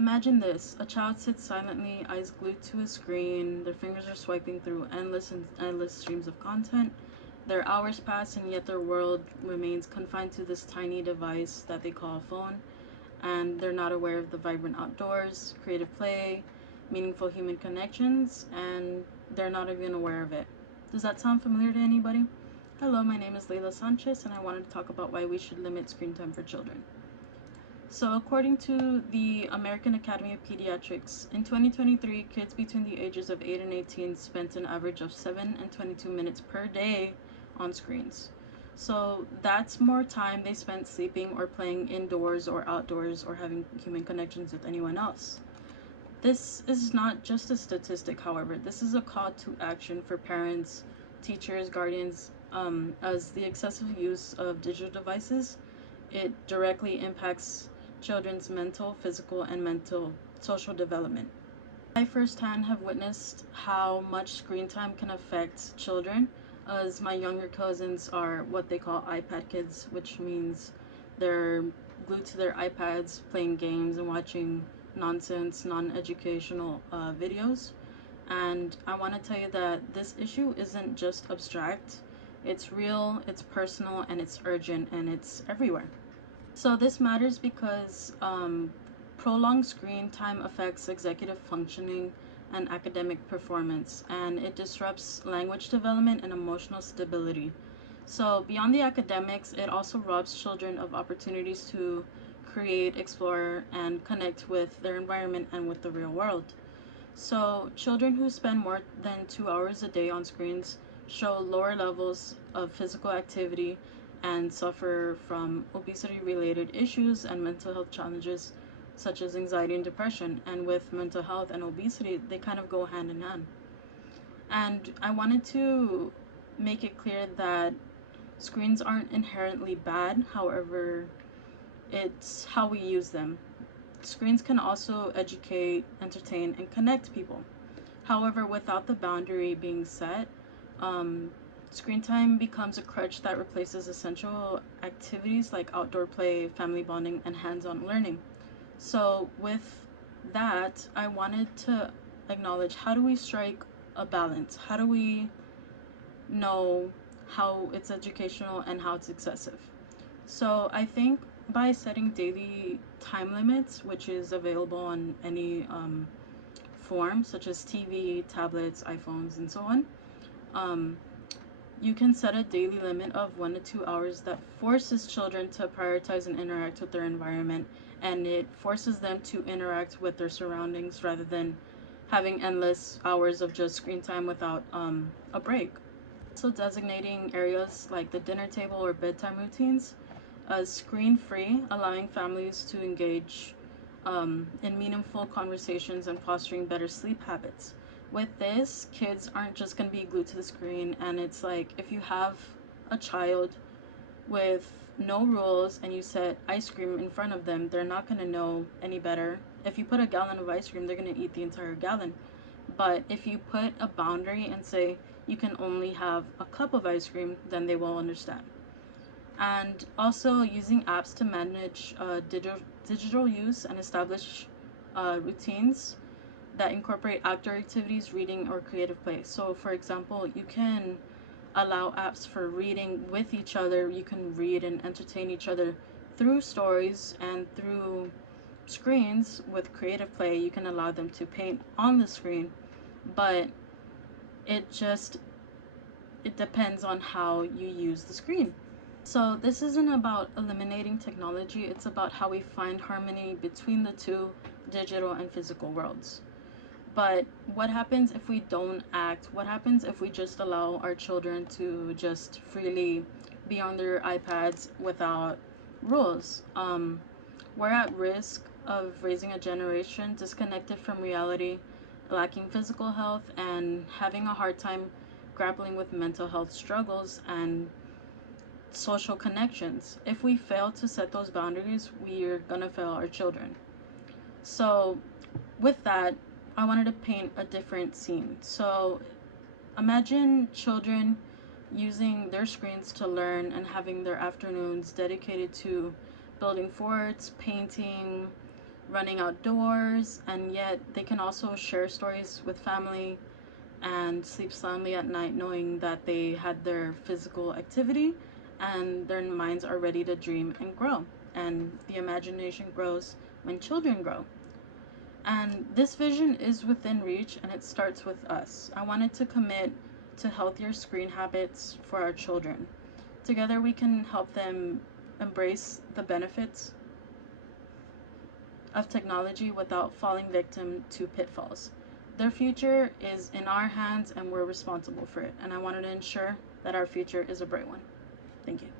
Imagine this: a child sits silently, eyes glued to a screen, their fingers are swiping through endless and endless streams of content. Their hours pass, and yet their world remains confined to this tiny device that they call a phone, and they're not aware of the vibrant outdoors, creative play, meaningful human connections, and they're not even aware of it. Does that sound familiar to anybody? Hello, my name is Leila Sanchez, and I wanted to talk about why we should limit screen time for children. So, according to the American Academy of Pediatrics, in 2023, kids between the ages of 8 and 18 spent an average of 7 and 22 minutes per day on screens. So, that's more time they spent sleeping or playing indoors or outdoors or having human connections with anyone else. This is not just a statistic, however, this is a call to action for parents, teachers, guardians, as the excessive use of digital devices, it directly impacts children's mental, physical, and mental social development. I firsthand have witnessed how much screen time can affect children, as my younger cousins are what they call iPad kids, which means they're glued to their iPads playing games and watching nonsense, non-educational videos. And I want to tell you that this issue isn't just abstract, it's real, it's personal, and it's urgent, and it's everywhere. So this matters because prolonged screen time affects executive functioning and academic performance, and it disrupts language development and emotional stability. So beyond the academics, it also robs children of opportunities to create, explore, and connect with their environment and with the real world. So children who spend more than 2 hours a day on screens show lower levels of physical activity and suffer from obesity related issues and mental health challenges such as anxiety and depression. And with mental health and obesity, they kind of go hand in hand. And I wanted to make it clear that screens aren't inherently bad, however, it's how we use them. Screens can also educate, entertain, and connect people. However, without the boundary being set, um, screen time becomes a crutch that replaces essential activities like outdoor play, family bonding, and hands on learning. So, with that, I wanted to acknowledge, how do we strike a balance? How do we know how it's educational and how it's excessive? So I think by setting daily time limits, which is available on any form, such as TV, tablets, iPhones, and so on, um, you can set a daily limit of 1 to 2 hours that forces children to prioritize and interact with their environment, and it forces them to interact with their surroundings rather than having endless hours of just screen time without a break. So designating areas like the dinner table or bedtime routines as screen free, allowing families to engage in meaningful conversations and fostering better sleep habits. With this, kids aren't just going to be glued to the screen, and it's like if you have a child with no rules and you set ice cream in front of them, they're not going to know any better. If you put a gallon of ice cream, they're going to eat the entire gallon. But if you put a boundary and say you can only have a cup of ice cream, then they will understand. And also using apps to manage digital use and establish routines that incorporate outdoor activities, reading, or creative play. So, for example, you can allow apps for reading with each other. You can read and entertain each other through stories and through screens. With creative play, you can allow them to paint on the screen, but it just it depends on how you use the screen. So this isn't about eliminating technology, it's about how we find harmony between the two, digital and physical worlds. But what happens if we don't act? What happens if we just allow our children to just freely be on their iPads without rules? We're at risk of raising a generation disconnected from reality, lacking physical health, and having a hard time grappling with mental health struggles and social connections. If we fail to set those boundaries, we're gonna fail our children. So, with that, I wanted to paint a different scene. So, imagine children using their screens to learn and having their afternoons dedicated to building forts, painting, running outdoors, and yet they can also share stories with family and sleep soundly at night knowing that they had their physical activity and their minds are ready to dream and grow. And the imagination grows when children grow. And this vision is within reach and it starts with us. I wanted to commit to healthier screen habits for our children. Together, we can help them embrace the benefits of technology without falling victim to pitfalls. Their future is in our hands and we're responsible for it. And I wanted to ensure that our future is a bright one. Thank you.